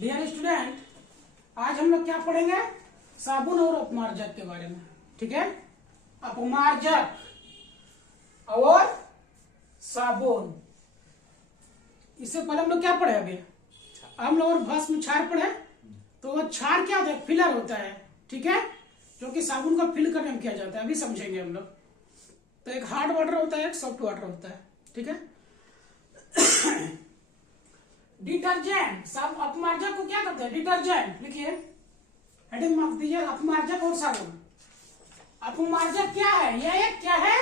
Dear student, आज हम लोग क्या पढ़ेंगे? साबुन और अपमार्जक के बारे में। ठीक है, अपमार्जक और साबुन। इससे पहले हम लोग क्या पढ़े? अभी हम लोग और भस्म क्षार पढ़े। तो वो क्षार क्या होता है? फिलर होता है। ठीक है, जो कि साबुन को फिल करने में किया जाता है। अभी समझेंगे हम लोग। तो एक हार्ड वाटर होता है, एक सॉफ्ट वाटर होता है। ठीक है, डिटर्जेंट। सब अपमार्जक को क्या करते हैं? डिटर्जेंट। लिखिए, हेडिंग मार्क दीजिए, अपमार्जक और साबुन। अपमार्जक क्या है? यह एक क्या है?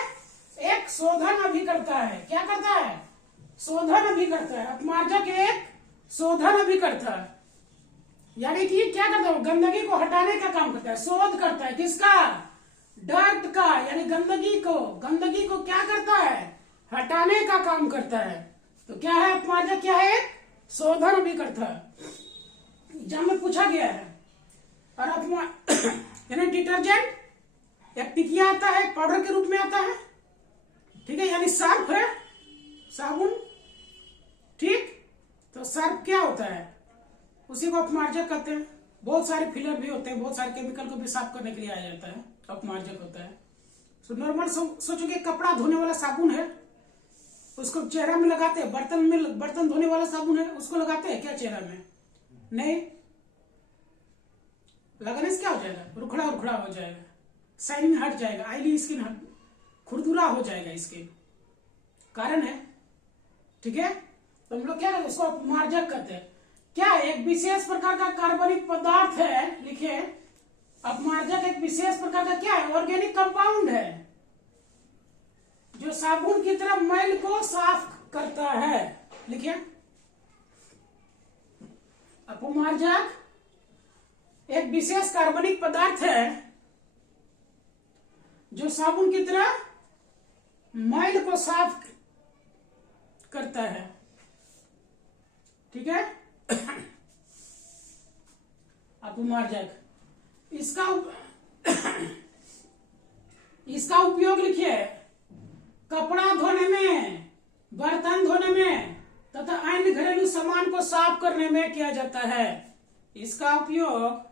एक शोधन अभिकर्ता है। क्या करता है? शोधन अभिकर्ता है। अपमार्जक एक शोधन अभिकर्ता है, यानी कि क्या करता है? गंदगी को हटाने का काम करता है, शोध करता है। किसका? डर्ट का, यानी गंदगी को क्या करता है? हटाने का काम करता है। तो क्या है अपमार्जक? क्या है? शोधन अभिकर्ता है। एग्जाम में पूछा गया है। और यानी डिटर्जेंट एक टिकिया आता है, पाउडर के रूप में आता है। ठीक है, यानी सर्फ है, साबुन। ठीक, तो सर्फ क्या होता है? उसी को अपमार्जक कहते हैं। बहुत सारे फिलर भी होते हैं, बहुत सारे केमिकल को भी साफ करने के लिए आ जाता है, अपमार्जक होता है। तो नॉर्मल सोचो कि कपड़ा धोने वाला साबुन है, उसको चेहरा में लगाते हैं। बर्तन धोने वाला साबुन है, उसको लगाते हैं क्या चेहरा में? नहीं, लगाने से क्या हो जाएगा? रुखड़ा हो जाएगा, शाइनिंग हट जाएगा, ऑयली स्किन खुरदुरा हो जाएगा। इसके कारण है। ठीक है, तो हम लोग क्या कहते हैं? उसको अपमार्जक कहते हैं। क्या? एक विशेष प्रकार का कार्बनिक पदार्थ है। लिखिए, अपमार्जक एक विशेष प्रकार का क्या है? ऑर्गेनिक कंपाउंड है, जो साबुन की तरह मैल को साफ करता है। लिखिए, अपमार्जक एक विशेष कार्बनिक पदार्थ है, जो साबुन की तरह मैल को साफ करता है। ठीक है, अपमार्जक। इसका उपयोग लिखिए, कपड़ा धोने में, बर्तन धोने में तथा अन्य घरेलू सामान को साफ करने में किया जाता है। इसका उपयोग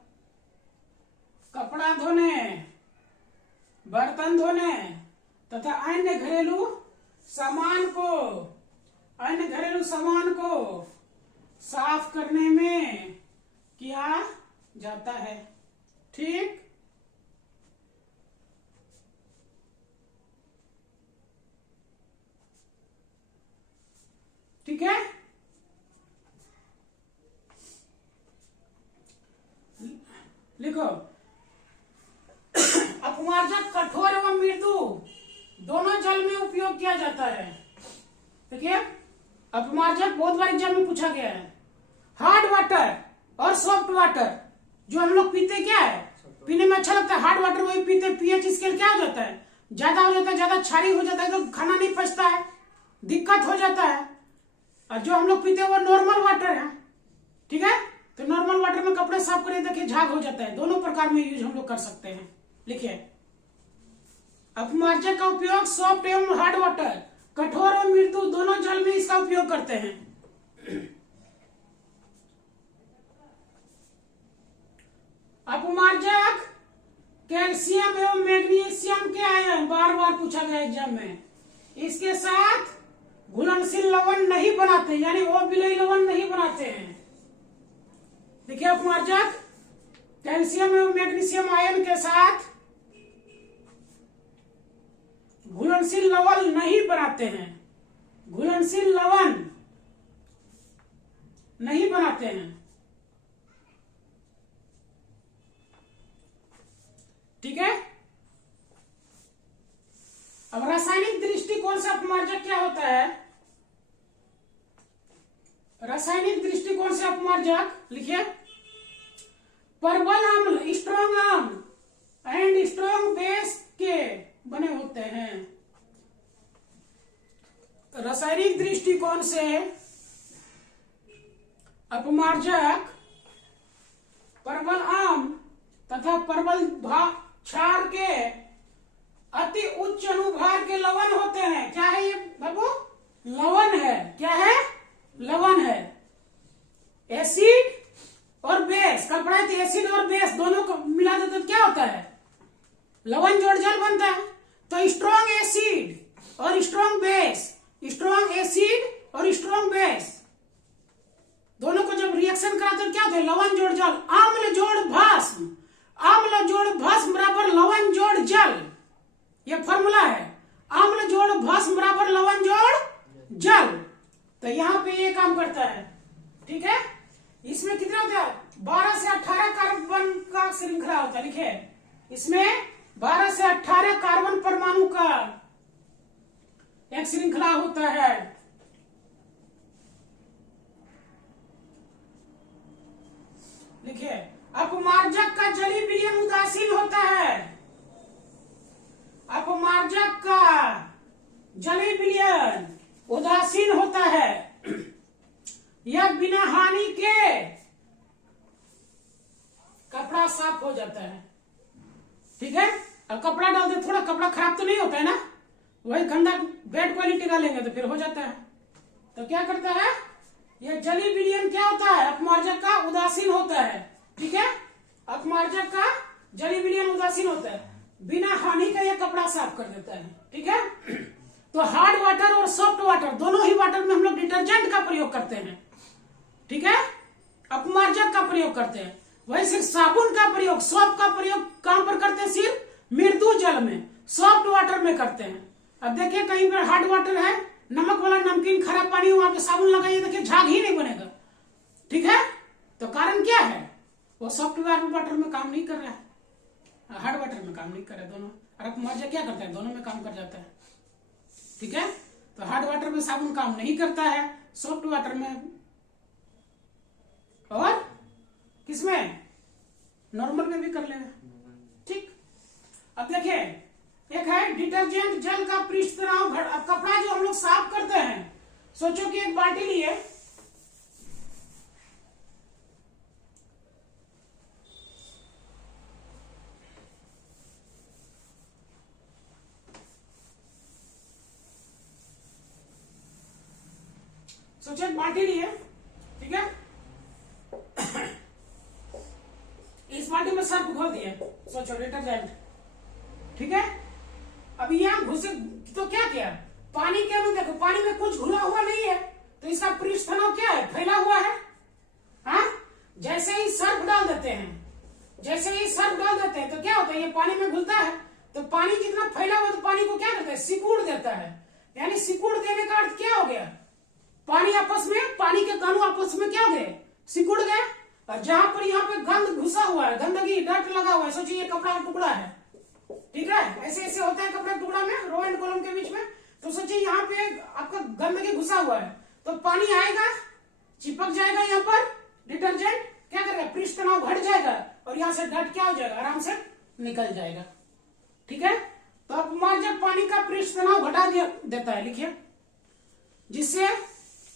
कपड़ा धोने, बर्तन धोने तथा अन्य घरेलू सामान को साफ करने में किया जाता है। ठीक, ठीक है। लिखो, अपमार्जक कठोर एवं मृदु दोनों जल में उपयोग किया जाता है। देखिए, अपमार्जक बहुत बार एग्जाम में पूछा गया है। हार्ड वाटर और सॉफ्ट वाटर, जो हम लोग पीते क्या है? पीने में अच्छा लगता है हार्ड वाटर, वही पीते। पीएच स्केल क्या हो जाता है? ज्यादा हो जाता है, ज्यादा क्षारी हो जाता है, तो खाना नहीं पचता है, दिक्कत हो जाता है। और जो हम लोग पीते हैं वो नॉर्मल वाटर है। ठीक है, तो नॉर्मल वाटर में कपड़े साफ करें, देखिए झाग हो जाता है। दोनों प्रकार में यूज हम लोग कर सकते हैं। लिखिए, अपमार्जक का उपयोग सॉफ्ट एवं हार्ड वाटर, कठोर और मृदु दोनों जल में इसका उपयोग करते हैं। अपमार्जक कैल्शियम एवं मैग्नीशियम के आयन, बार बार पूछा गया एग्जाम में, इसके साथ घुलनशील लवण नहीं बनाते, यानी वो विलयी लवण नहीं बनाते हैं। देखिए, अपमार्जक कैल्शियम एवं मैग्नीशियम आयन के साथ घुलनशील लवण नहीं बनाते हैं, घुलनशील लवण नहीं बनाते हैं। ठीक है, अब रासायनिक दृष्टिकोण से अपमार्जक क्या होता है? रासायनिक दृष्टिकोण से अपमार्जक, लिखिए, प्रबल अम्ल, स्ट्रॉन्ग अम्ल एंड स्ट्रॉन्ग बेस के बने होते हैं। रासायनिक दृष्टिकोण से अपमार्जक प्रबल अम्ल तथा प्रबल क्षार के अति उच्च अनुभार के लवण होते हैं। क्या है ये बाबू? लवण है। क्या है? लवण है। एसिड मिला देते तो क्या होता है, लवण जोड़ जल बनता है। तो स्ट्रॉन्ग एसिड और स्ट्रॉन्ग बेस, स्ट्रॉन्ग एसिड और स्ट्रॉन्ग बेस दोनों को जब रिएक्शन कराते हैं क्या होता है, लवण जोड़ जल, अम्ल जोड़ भस्म, अम्ल जोड़ भस्म बराबर लवण जोड़ जल, ये फॉर्मूला है। अम्ल जोड़ भस्म बराबर लवण जोड़ जल। तो यहाँ पे ये काम करता है, ठीक है। इसमें कितना होता है, 12 से 18 कार्बन का श्रृंखला होता है, लिखे इसमें 12 से 18 कार्बन परमाणु का एक श्रृंखला होता है। लिखिए अपमार्जक का जलीय विलयन उदासीन होता है, अपमार्जक का जलीय विलयन उदासीन होता है, यह बिना हानि के कपड़ा साफ हो जाता है, ठीक है। अब कपड़ा डाल दे, थोड़ा कपड़ा खराब तो नहीं होता है ना, वही गंदा बैड क्वालिटी का लेंगे तो फिर हो जाता है। तो क्या करता है, यह जलीय विलयन क्या होता है, अपमार्जक का उदासीन होता है, ठीक है। अपमार्जक का जलीय विलयन उदासीन होता है, बिना हानि का यह कपड़ा साफ कर देता है, ठीक है। तो हार्ड वाटर और सॉफ्ट वाटर दोनों ही वाटर में हम लोग डिटर्जेंट का प्रयोग करते हैं, ठीक है, अपमार्जक का प्रयोग करते हैं। वही सिर्फ साबुन का प्रयोग, सोप का प्रयोग कहां पर करते हैं, सिर्फ मृदु जल में, सॉफ्ट वाटर में करते हैं। अब देखिए कहीं पर हार्ड वाटर है, नमक वाला नमकीन खराब पानी, वहां पे साबुन लगाइए, देखिए झाग ही नहीं बनेगा, ठीक है। तो कारण क्या है, वो सॉफ्ट वाटर में काम नहीं कर रहा है, हार्ड वाटर में काम नहीं कर रहा है दोनों। और अपमार्जक क्या करता है, दोनों में काम कर जाता है, ठीक है। तो हार्ड वाटर में साबुन काम नहीं करता है, सॉफ्ट वाटर में और किसमें, नॉर्मल में भी कर लेगा, ठीक। अब देखिए एक है डिटर्जेंट जल का पृष्ठ तनाव घट। अब कपड़ा जो हम लोग साफ करते हैं, सोचो कि एक बाल्टी लिए, सोचो एक बाल्टी लिए, ठीक है। इस बाल्टी में सर्फ घोल दिए, सोचो डिटर्जेंट, ठीक है। अभी यहां घुसे तो क्या किया, पानी के अंदर देखो पानी में कुछ घुला हुआ नहीं है, तो इसका पृष्ठ तनाव क्या है, फैला हुआ है, हाँ। जैसे ही सर्फ डाल देते हैं, जैसे ही सर्फ डाल देते हैं तो क्या होता है, ये पानी में घुलता है, तो पानी जितना फैला हुआ तो पानी को क्या करता है, सिकुड़ देता है। यानी सिकुड़ देने का अर्थ क्या हो गया, पानी आपस में, पानी के कणु आपस में क्या हो गए, सिकुड़ गए। और जहां पर यहाँ पे गंद घुसा हुआ है, गंदगी डर्ट लगा हुआ है, सोचिए ये कपड़ा का टुकड़ा है, ठीक है, ऐसे ऐसे होता है कपड़ा टुकड़ा में, रो एंड कॉलम के बीच में। तो सोचिए यहाँ पे आपका गंदगी घुसा हुआ है, तो पानी आएगा, चिपक जाएगा यहाँ पर, डिटर्जेंट क्या करेगा, पृष्ठ तनाव घट जाएगा और यहाँ से डर्ट क्या हो जाएगा, आराम से निकल जाएगा, ठीक है। तो अपमार्जक पानी का पृष्ठ तनाव घटा देता है, लिखिए, जिससे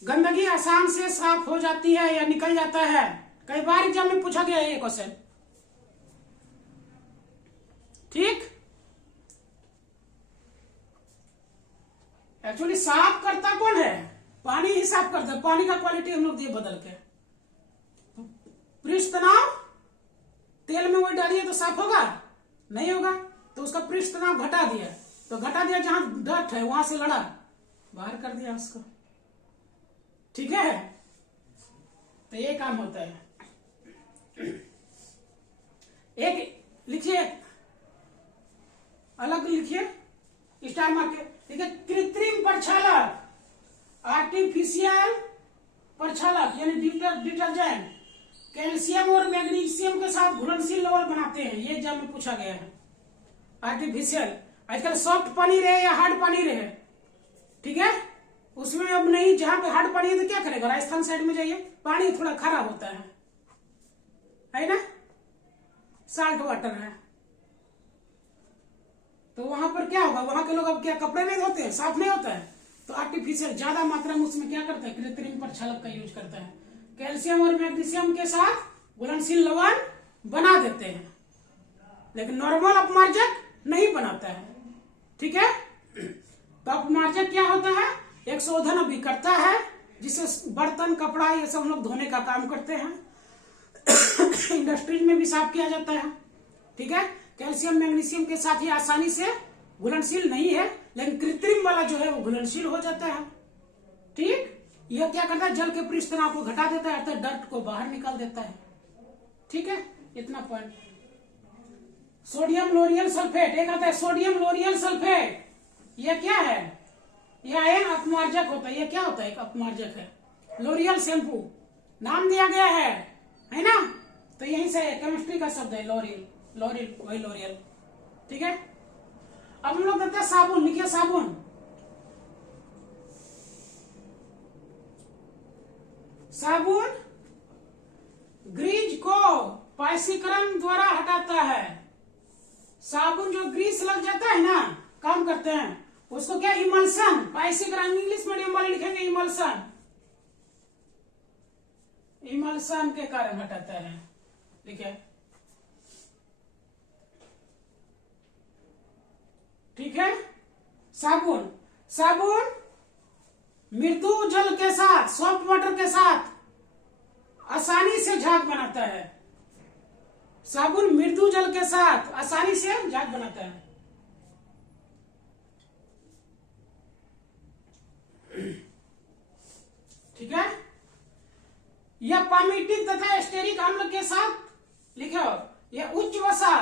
गंदगी आसान से साफ हो जाती है या निकल जाता है। कई बार एग्जाम में पूछा गया है ये क्वेश्चन, ठीक। एक्चुअली साफ करता कौन है, पानी ही साफ करता है, पानी का क्वालिटी हम लोग दिए बदल के। पृष्ठ तनाव तेल में वही डालिए तो साफ होगा, नहीं होगा, तो उसका पृष्ठ तनाव घटा दिया, तो घटा दिया, जहां डर्ट है वहां से लड़ा, बाहर कर दिया उसको, ठीक है। तो ये काम होता है। एक लिखिए, अलग लिखिए, स्टार मार के, ठीक है। कृत्रिम प्रक्षालक, आर्टिफिशियल प्रक्षालक यानी डिटर्जेंट कैल्शियम और मैग्नीशियम के साथ घुलनशील लवण बनाते हैं, ये एग्जाम में पूछा गया है। आर्टिफिशियल, आजकल सॉफ्ट पानी रहे या हार्ड पानी रहे, ठीक है, उसमें अब नहीं, जहां पे हार्ड पानी है तो क्या करेगा, राजस्थान साइड में जाइए, पानी थोड़ा खराब होता है ना, साल्ट वाटर है, तो वहां पर क्या होगा, वहां के लोग अब क्या कपड़े नहीं धोते हैं, साफ नहीं होता है, तो आर्टिफिशियल ज्यादा मात्रा में उसमें क्या करता है, कृत्रिम प्रक्षालक का यूज करता है, कैल्शियम और मैग्नीशियम के साथ घुलनशील लवण बना देते हैं, लेकिन नॉर्मल अपमार्जक नहीं बनाता है, ठीक है। तो अपमार्जक क्या होता है, एक शोधन अभिकर्ता है, जिससे बर्तन कपड़ा ये सब हम लोग धोने का काम करते हैं, इंडस्ट्रीज में भी साफ किया जाता है, ठीक है। कैल्शियम मैग्नीशियम के साथ ये आसानी से घुलनशील नहीं है, लेकिन कृत्रिम वाला जो है वो घुलनशील हो जाता है। ठीक, यह क्या करता है, जल के पृष्ठ तनाव को घटा देता है, तो डर्ट को बाहर निकाल देता है। ठीक है, इतना पॉइंट। सोडियम लोरियल सल्फेट, एक आता है सोडियम लोरियल सल्फेट। यह क्या है, यह आयन अपमार्जक होता है। यह क्या होता है, एक अपमार्जक है। लोरियल शैम्पू नाम दिया गया है ना, तो यहीं से केमिस्ट्री का शब्द है लोरियल, लोरियल वही लोरियल। ठीक है, अब हम लोग देखते हैं साबुन। लिखिए साबुन। साबुन ग्रीज को पाइसीकरण द्वारा हटाता है। साबुन जो ग्रीस लग जाता है ना, काम करते हैं उसको क्या, इमल्सन। पाइसीकरण इंग्लिश मीडियम वाले लिखेंगे इमल्सन, इमल्सन के कारण हटाता है। देखिए, ठीक है। साबुन, साबुन मृदु जल के साथ, सॉफ्ट वाटर के साथ आसानी से झाग बनाता है। साबुन मृदु जल के साथ आसानी से झाग बनाता है। ठीक है, यह पामीटिक तथा एस्टेरिक अम्ल के साथ, लिखो, यह उच्च वसा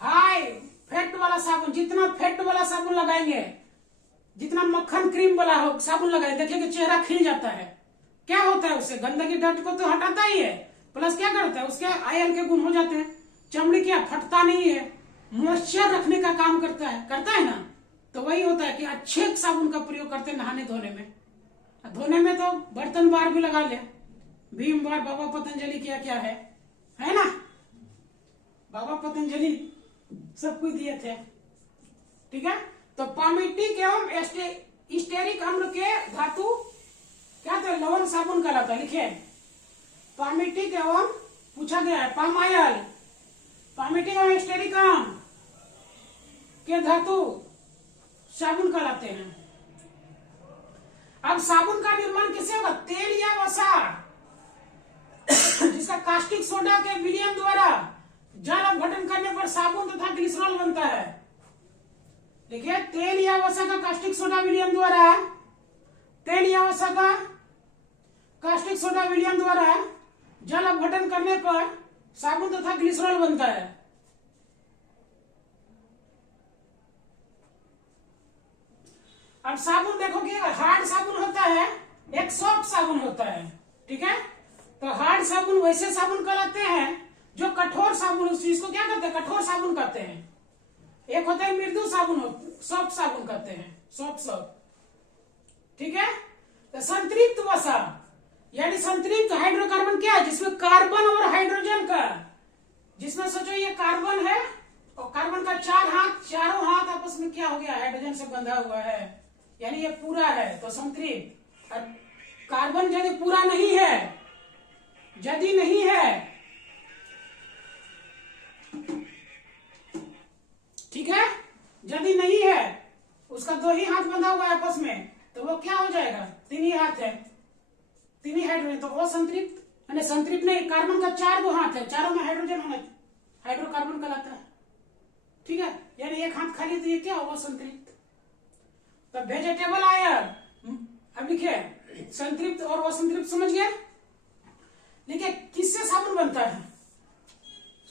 हाई फैट वाला साबुन, जितना फैट वाला साबुन लगाएंगे, जितना मक्खन क्रीम वाला हो साबुन लगाए, देखिए कि चेहरा खिल जाता है। क्या होता है, उससे गंदगी डर्ट को तो हटाता ही है, प्लस क्या करता है, उसके आयरन के गुण हो जाते हैं। चमड़ी क्या फटता नहीं है, मॉइस्चर रखने का काम करता है ना। तो वही होता है कि अच्छे साबुन का प्रयोग करते हैं नहाने धोने में। धोने में तो बर्तन बार भी लगा ले, भीम बार, बाबा पतंजलि क्या क्या है ना, बाबा पतंजलि सब कुछ दिए थे। ठीक है, तो पामीटिक एवं स्टेरिक अम्ल के धातु क्या थे, लवण साबुन कहलाता है। लिखिए, पामीटिक एवं, पूछा गया है, पाम ऑयल, पामीटिक एवं स्टेरिक अम्ल के धातु साबुन कहलाते हैं। अब साबुन का निर्माण किससे होगा, तेल या वसा जिसका कास्टिक सोडा के विलयन द्वारा जल अपघटन करने पर साबुन तथा ग्लिसरॉल बनता है। देखिए, तेल या वसा का कास्टिक सोडा विलयन द्वारा, तेल या वसा का कास्टिक सोडा विलयन द्वारा जल अपघटन करने पर साबुन तथा ग्लिसरॉल बनता है। अब साबुन देखो कि हार्ड साबुन होता है, एक सॉफ्ट साबुन होता है। ठीक है, तो हार्ड साबुन वैसे साबुन कहलाते हैं जो कठोर साबुन, उस चीज को क्या कहते हैं, कठोर साबुन कहते हैं। एक होता है मृदु साबुन, सॉफ्ट साबुन कहते हैं, सॉफ्ट। ठीक है, तो संतृप्त वसा यानी संतृप्त हाइड्रोकार्बन क्या है, जिसमें कार्बन और हाइड्रोजन का, जिसमें सोचो ये कार्बन है और कार्बन का चारों हाथ आपस में क्या हो गया, हाइड्रोजन से बंधा हुआ है, यानी ये पूरा है, तो संतृप्त। और कार्बन यदि पूरा नहीं है, यदि नहीं है, ठीक है, यदि नहीं है, उसका दो ही हाथ बंधा हुआ है आपस में, तो वो क्या हो जाएगा, तीन ही हाथ है, तीन ही हाइड्रोजन, तो वो संतृप्त, यानी संतृप्त नहीं, कार्बन का 4 हाथ है, चारों में हाइड्रोजन होना, हाइड्रोकार्बन कहलाता है। ठीक है, यानी एक हाथ खाली, तो ये क्या होगा, संतृप्त। तो वेजिटेबल आयल, अब लिखिए संतृप्त और असंतृप्त, समझ गए। देखिए किससे साबुन बनता है,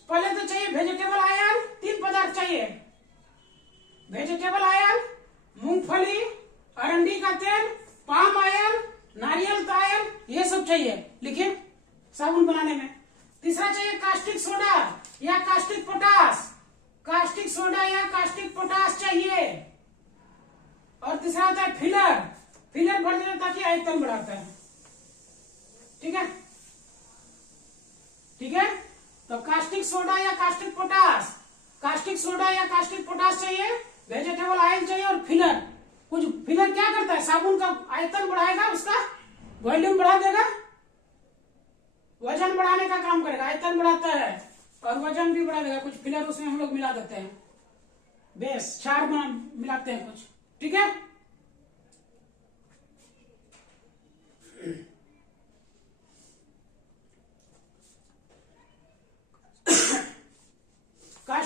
पहले तो चाहिए वेजिटेबल आयल, 3 पदार्थ चाहिए, वेजिटेबल आयल, मूंगफली, अरंडी का तेल, पाम ऑयल, नारियल का ऑयल, ये सब चाहिए। लिखिए साबुन बनाने में। तीसरा चाहिए कास्टिक सोडा या कास्टिक पोटास, कास्टिक सोडा या कास्टिक पोटास चाहिए। और तीसरा होता है फिलर, फिलर भर देना ताकि आयतन बढ़ाता है। ठीक है, ठीक है, तो कास्टिक सोडा या कास्टिक पोटास, कास्टिक सोडा या कास्टिक पोटास चाहिए, वेजिटेबल ऑयल चाहिए और फिलर। कुछ फिलर क्या करता है, साबुन का आयतन बढ़ाएगा, उसका वॉल्यूम बढ़ा देगा, वजन बढ़ाने का काम करेगा, आयतन बढ़ाता है और वजन भी बढ़ा देगा। कुछ फिलर उसमें हम लोग मिला देते हैं, बेस क्षार मिलाते हैं कुछ। ठीक है,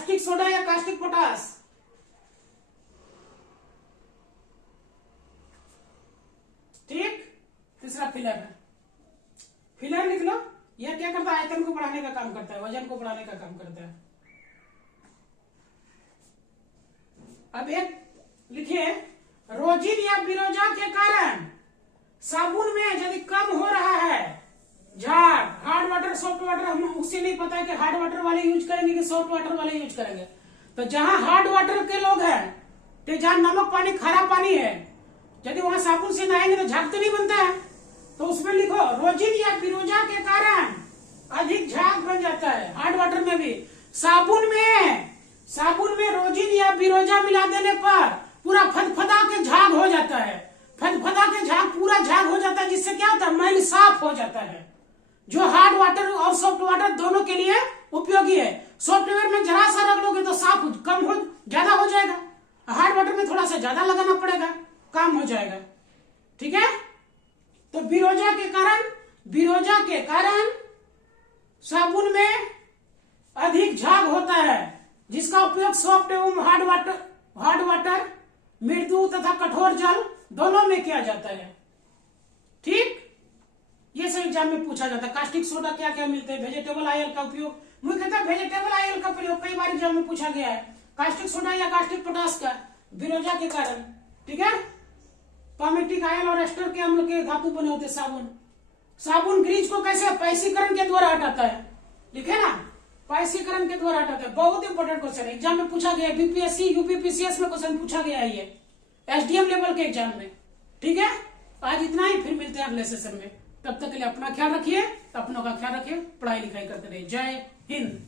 कास्टिक सोडा या कास्टिक पोटास? ठीक। तीसरा फिलर है। फिलर लिख लो। यह क्या करता है? आयतन को बढ़ाने का काम करता है, वजन को बढ़ाने का काम करता है। अब एक लिखिए, रोजिन या बिरोजा के कारण साबुन में यदि कम हो रहा है झाग, हार्ड वाटर सॉफ्ट वाटर, हम उससे नहीं पता है कि हार्ड वाटर वाले यूज करेंगे कि सॉफ्ट वाटर वाले यूज करेंगे। तो जहां हार्ड वाटर के लोग हैं, तो जहां नमक पानी खारा पानी है, यदि वहां साबुन से नहाएंगे तो झाग तो नहीं बनता है। तो उसमें लिखो, रोजिन या बिरोजा के कारण अधिक झाग बन जाता है। हार्ड वाटर में भी साबुन में रोजिन या बिरोजा मिला देने पर पूरा फदफदा के झाग हो जाता है। फदफदा के झाग, पूरा झाग हो जाता है, जिससे क्या होता है? मैल साफ हो जाता है, जो हार्ड वाटर और सॉफ्ट वाटर दोनों के लिए उपयोगी है। सॉफ्टवेयर में जरा सा रख लोगे तो साफ कम हो ज्यादा हो जाएगा, हार्ड वाटर में थोड़ा सा ज्यादा लगाना पड़ेगा, काम हो जाएगा। ठीक है। तो बिरोजा के कारण साबुन में अधिक झाग होता है, जिसका उपयोग सॉफ्ट एवं हार्ड वाटर, मृदु तथा कठोर जल दोनों में किया जाता है। ठीक। ये सब एग्जाम में पूछा जाता है। कास्टिक सोडा क्या क्या मिलते हैं? वेजिटेबल ऑयल का उपयोग, मुख्यतः वेजिटेबल ऑयल का प्रयोग कई बार एग्जाम में पूछा गया है। कास्टिक सोडा या कास्टिक पोटास का, बिरोजा के कारण। ठीक है। पामेटिक आयल और एस्टर के अम्ल के धातु बने होते साबुन ग्रीज को कैसे? पैसीकरण के द्वारा हटाता है। लिखे ना, पैसीकरण के द्वारा हटाता है। बहुत इंपॉर्टेंट क्वेश्चन है, एग्जाम में पूछा गया, बीपीएससी यूपीपीसीएस में क्वेश्चन पूछा गया है, ये एसडीएम लेवल के एग्जाम में। ठीक है। आज इतना ही, फिर मिलते हैं अगले सेशन में। तब तक के लिए अपना ख्याल रखिए, अपनों का ख्याल रखिए, पढ़ाई लिखाई करते रहिए। जय हिंद।